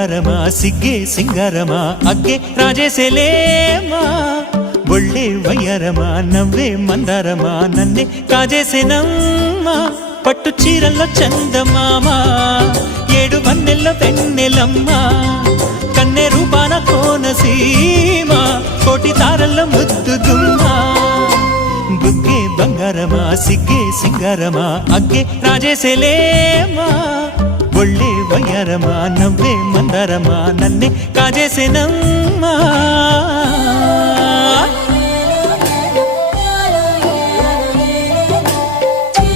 బంగారమా సిగ్గే సింగారమా అగ్గే రాజేసేలేమా ఒళ్ళే వయ్యారమా నవ్వే మందారమా నన్నే కాజేసేనమ్మా పట్టు చీరల్లో చందమామా ఏడు వన్నెల్లో వెన్నెలమ్మా కన్నె రూపాన కోనసీమ కోటి తారల్లో ముద్దుగుమ్మా బుగ్గే బంగారమా సిగ్గే సింగారమా అగ్గే రాజేసేలేమా ఒళ్ళే వయ్యారమా నవ్వే మందారమా నన్నే కాజేసేనమ్మా